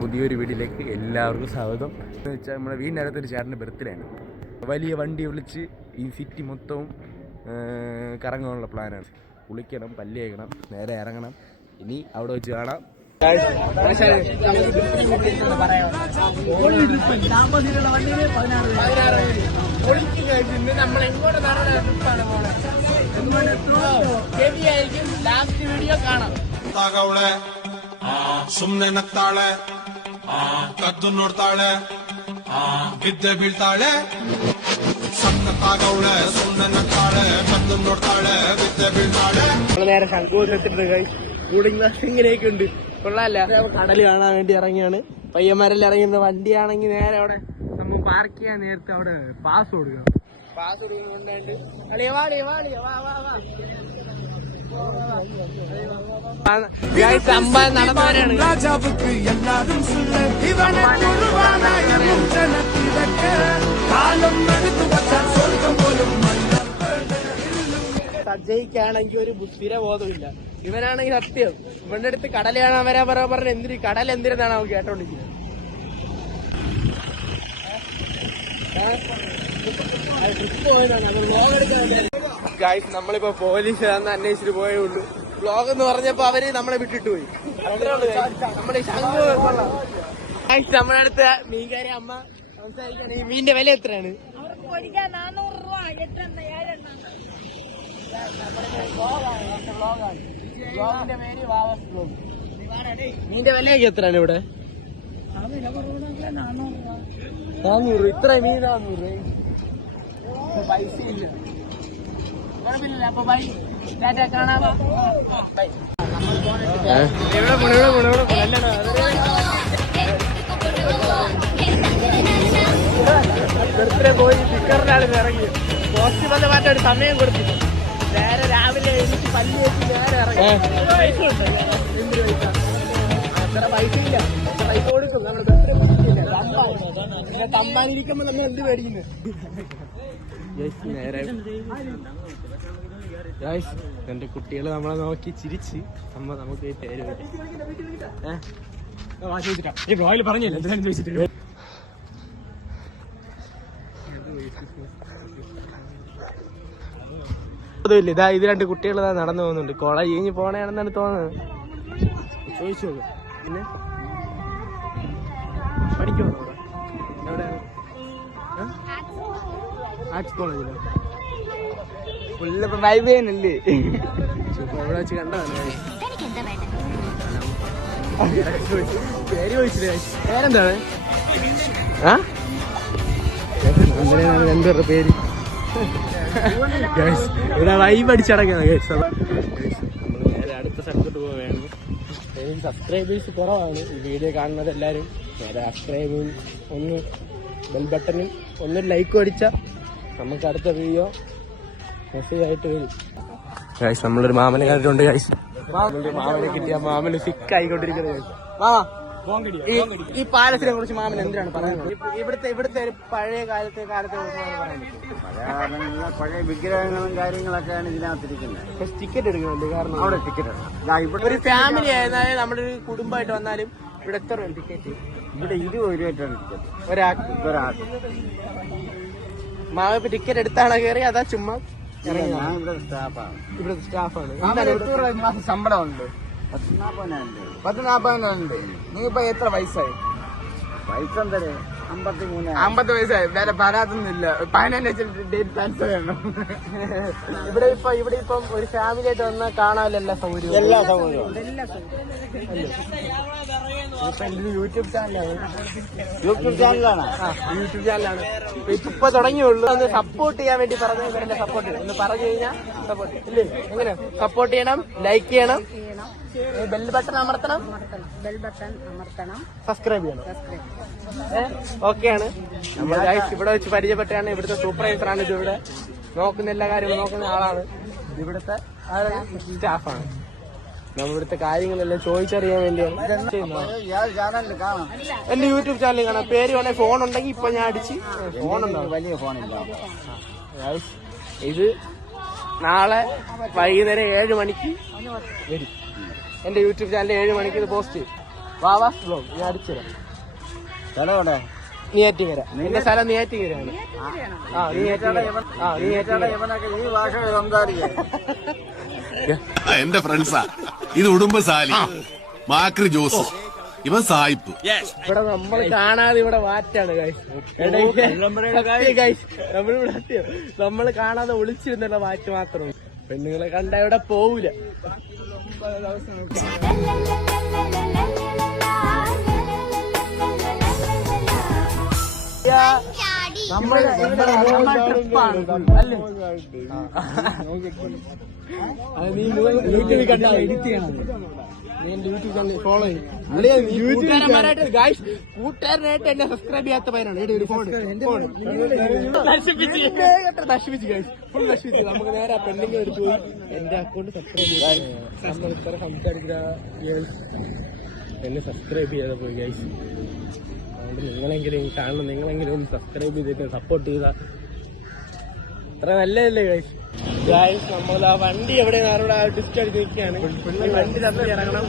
പുതിയൊരു വീട്ടിലേക്ക് എല്ലാവർക്കും സ്വാഗതം. എന്ന് വെച്ചാൽ നമ്മുടെ വീടിനകത്തൊരു ചേട്ടൻ്റെ ബർത്ത്ഡേ ആണ്. വലിയ വണ്ടി വിളിച്ച് ഈ സിറ്റി മൊത്തവും കറങ്ങാനുള്ള പ്ലാനാണ്. കുളിക്കണം, പല്ല് തേക്കണം, നേരെ ഇറങ്ങണം. ഇനി അവിടെ വെച്ച് കാണാം. ಸುಮ್ನೆ ನಗ್ತಾಳೆ, ಕದ್ದು ನೋಡ್ತಾಳೆ, ಬಿದ್ದೆ ಬೀಳ್ತಾಳೆ. ಸಕ್ಕತ್ತಾಗವಳೆ, ಸುಮ್ನೆ ನಗ್ತಾಳೆ, ಕದ್ದು ನೋಡ್ತಾಳೆ, ಬಿದ್ದೆ ಬೀಳ್ತಾಳೆ. നേരെ ശംഖുവെച്ചിട്ടുണ്ട്. കൂളിംഗ് ഗ്ലാസ് ഇങ്ങനെയൊക്കെ ഉണ്ട്, കൊള്ളാല്ല. കടല് കാണാൻ വേണ്ടി ഇറങ്ങിയാണ്. പയ്യന്മാരെല്ലാം ഇറങ്ങിയ വണ്ടിയാണെങ്കിൽ നേരെ അവിടെ നമ്മൾ പാർക്ക് ചെയ്യാൻ നേരത്തെ അവിടെ പാസ് കൊടുക്കണം. പാസ് കൊടുക്കുന്നുണ്ട്. നടന്നവരാണ്. സജ്ജയ്ക്കാണെങ്കിൽ ഒരു സ്ഥിരബോധമില്ല. ഇവനാണെങ്കിൽ സത്യം ഇവന്റെ അടുത്ത് കടൽ കാണാൻ വരാൻ പറഞ്ഞ എന്തിന് കടൽ എന്തിനാണ് അവൻ കേട്ടോണ്ടിരിക്കുന്നത്. ഗൈസ്, നമ്മളിപ്പോ പോലീസ് അന്വേഷിച്ചിട്ട് പോയേ ഉള്ളൂ. വ്ലോഗ് എന്ന് പറഞ്ഞപ്പോ അവര് നമ്മളെ വിട്ടിട്ട് പോയി. നമ്മുടെ നമ്മുടെ അടുത്ത് മീൻകാരി അമ്മ സംസാരിക്കുകയാണെങ്കിൽ മീനിന്റെ വില എത്രയാണ്? മീനിന്റെ വിലയൊക്കെ എത്രയാണ് ഇവിടെ? 400. ഇത്ര മീൻ 400. പൈസ ഇല്ല. കുഴപ്പമില്ല. അപ്പൊ ബൈ, കാണാം. എവിടെ ബർത്ത്ഡേ പോയി സ്റ്റിക്കറിനാണ് ഇറങ്ങി. പോസ്റ്റ് വന്ന് മാറ്റാൻ ഒരു സമയം കൊടുത്തില്ല. നേരെ രാവിലെ എനിക്ക് പല്ല് വെച്ച് നേരെ ഇറങ്ങി. പൈസ ഉണ്ട്. എന്തിനു പൈസ? അത്ര പൈസ ഇല്ല. പൈസ കൊടുക്കും. നമ്മുടെ ബർത്ത്ഡേ പോയിട്ടില്ല. പിന്നെ തമ്പാനിരിക്കുമ്പോ നമ്മൾ എന്ത് മേടിക്കുന്നത്? നേരെ എന്റെ കുട്ടികൾ നമ്മളെ നോക്കി ചിരിച്ച് നമുക്ക് പേര് പറഞ്ഞില്ല എന്തായാലും ചോദിച്ചിട്ട്. ഇതാ ഇത് 2 കുട്ടികൾ നടന്നു പോകുന്നുണ്ട്. കോളേജ് കഴിഞ്ഞ് പോണേണെന്നാണ് തോന്നുന്നത്. ചോദിച്ചു നോക്കാം. പിന്നെ പഠിക്കണോ? എവിടെയാണ്? ആർട്സ് കോളേജിലോ? ഫുള്ളിപ്പോ വൈബ് ചെയ്യുന്നില്ലേ? ഇവിടെ വെച്ച് കണ്ടതാണ്. പേര് ചോദിച്ചില്ലേ? പേരെന്താണ്? അങ്ങനെയാണ് 2 പേരുടെ പേര്. ഇവിടെ വൈബ് അടിച്ചടക്കാണ്. നമ്മൾ നേരെ അടുത്ത സ്ഥലത്തോട്ട് പോവുകയാണ്. എനിക്ക് സബ്സ്ക്രൈബേഴ്സ് കുറവാണ്. ഈ വീഡിയോ കാണുന്നത് എല്ലാവരും നേരെ സബ്സ്ക്രൈബും ഒന്ന് ബെൽ ബട്ടണും ഒന്നൊരു ലൈക്കും അടിച്ചാൽ നമുക്ക് അടുത്ത വീഡിയോ മെസ്സേജ് ആയിട്ട് വരും. ഗൈസ്, നമ്മളൊരു മാമനെ കണ്ടിട്ടുണ്ട്. ഗൈസ്, മാമനെ കിട്ടിയ മാമന് സിക്ക് ആയിക്കൊണ്ടിരിക്കുന്നത്. മാമ, ഈ പാലസിനെ കുറിച്ച് മാമൻ എന്തിനാണ് പറയുന്നത്? ഇവിടുത്തെ ഒരു പഴയ കാലത്തെ പഴയ വിഗ്രഹങ്ങളും കാര്യങ്ങളൊക്കെയാണ് ഇതിനകത്തിരിക്കുന്നത്. ടിക്കറ്റ് എടുക്കുന്നുണ്ട്. കാരണം അവിടെ ടിക്കറ്റ് ഒരു ഫാമിലി ആയിരുന്നാലും നമ്മുടെ ഒരു കുടുംബമായിട്ട് വന്നാലും ഇവിടെ എത്ര രൂപ ടിക്കറ്റ്? ഇവിടെ 20 രൂപയായിട്ടാണ് ടിക്കറ്റ് ഒരാൾക്ക്. മാമ ഇപ്പൊ ടിക്കറ്റ് എടുത്താണോ കയറി അതാ ചുമ്മാ? ഞാൻ ഇവിടുത്തെ സ്റ്റാഫാണ്. മാസം ശമ്പളം ഉണ്ട്? 10-40 ഉണ്ട്. നീ ഇപ്പൊ എത്ര വയസ്സായി? പൈസ എന്തേ? 53. 50 വയസ്സായി. വേറെ പരാതൊന്നുമില്ല. 15 ഡേറ്റ് ട്രാൻസ്ഫർ ചെയ്യണം. ഇവിടെ ഇപ്പം ഒരു ഫാമിലി ആയിട്ട് വന്നാൽ കാണാമല്ലോ എല്ലാ സൗകര്യവും. എല്ലാ സൗകര്യവും. യൂട്യൂബ് ചാനലാണ്. യൂട്യൂബ് ചാനലാണ്. യൂട്യൂബ് ചാനലാണ്. ഇപ്പൊ തുടങ്ങിയുള്ളൂ. ഒന്ന് സപ്പോർട്ട് ചെയ്യാൻ വേണ്ടി പറഞ്ഞു. ഇവരെന്നെ സപ്പോർട്ട് ചെയ്യും. ഒന്ന് പറഞ്ഞു കഴിഞ്ഞാൽ സപ്പോർട്ട് ഇല്ലേ? എങ്ങനെ സപ്പോർട്ട് ചെയ്യണം? ലൈക്ക് ചെയ്യണം, ബെൽ ബട്ടൺ അമർത്തണം, സബ്സ്ക്രൈബ് ചെയ്യണം. ഓക്കെയാണ്. നമ്മൾ ഇവിടെ വെച്ച് പരിചയപ്പെട്ടാണ്. ഇവിടുത്തെ സൂപ്പർവൈസറാണ്. ഇത് ഇവിടെ നോക്കുന്ന എല്ലാ കാര്യങ്ങളും നോക്കുന്ന ആളാണ്. ഇവിടുത്തെ സ്റ്റാഫാണ്. നമ്മളിവിടുത്തെ കാര്യങ്ങളെല്ലാം ചോദിച്ചറിയാൻ വേണ്ടിയാണ്. എന്റെ യൂട്യൂബ് ചാനലിൽ കാണാം. പേര് വേണേ ഫോൺ ഉണ്ടെങ്കിൽ ഇപ്പൊ ഞാൻ അടിച്ച് ഫോണുണ്ടാവും. വലിയ ഫോണില്ല. ഇത് നാളെ വൈകുന്നേരം 7 മണിക്ക് വരും. എന്റെ യൂട്യൂബ് ചാനലിൽ 7 മണിക്ക് ഇത് പോസ്റ്റ് ചെയ്യും. വാവാസ് ബ്ലോഗ് ഞാൻ അടിച്ചുതരാം. സ്ഥലം എവിടെ? നെയ്യാറ്റിൻകര. എന്റെ സ്ഥലം നെയ്യാറ്റിൻകരയാണ്. ഇവനൊക്കെ ഈ ഭാഷ സംസാരിക്കുക. എന്റെ ഫ്രണ്ട്സാ ഇത് ഉടുമ്പസാലി മാക്രി ജോസ് ഇവൻ സായിപ്പ്. ഇവിടെ നമ്മൾ കാണാതെ ഇവിടെ വാറ്റാണ് നമ്മൾ കാണാതെ ഒളിച്ചിരുന്നുള്ള വാറ്റ് മാത്രം. പെണ്ണുങ്ങളെ കണ്ട ഇവിടെ പോവൂല. നീ യൂട്യൂബിൽ കണ്ടാ ഫോളോ ചെയ്യും. കൂട്ടുകാരനായിട്ട് എന്നെ സബ്സ്ക്രൈബ് ചെയ്യാത്ത പയ്യനാണ്. നശിപ്പിച്ച് ഗൈസ്, ഫുൾ നശിപ്പിച്ച്. നമുക്ക് നേരെ പെണ്ണിങ് എടുത്ത് പോയി എന്റെ അക്കൗണ്ട് സബ്സ്ക്രൈബ് ചെയ്യാൻ നമ്മൾ ഇത്ര സംസാരിക്കുന്ന എന്നെ സബ്സ്ക്രൈബ് ചെയ്യാതെ പോയി ഗൈസ്. അതുകൊണ്ട് നിങ്ങളെങ്കിലും കാണണം, നിങ്ങളെങ്കിലും ഒന്ന് സബ്സ്ക്രൈബ് ചെയ്തിട്ട് സപ്പോർട്ട് ചെയ്ത അത്ര നല്ലതല്ലേ ഗൈസ്. ഗൈസ് നമ്മൾ ആ വണ്ടി എവിടെയാണ് അവിടെ ഡിസ്റ്റ് അടിച്ച് നിൽക്കുകയാണ്. വണ്ടി തപ്പി ഇറങ്ങണം.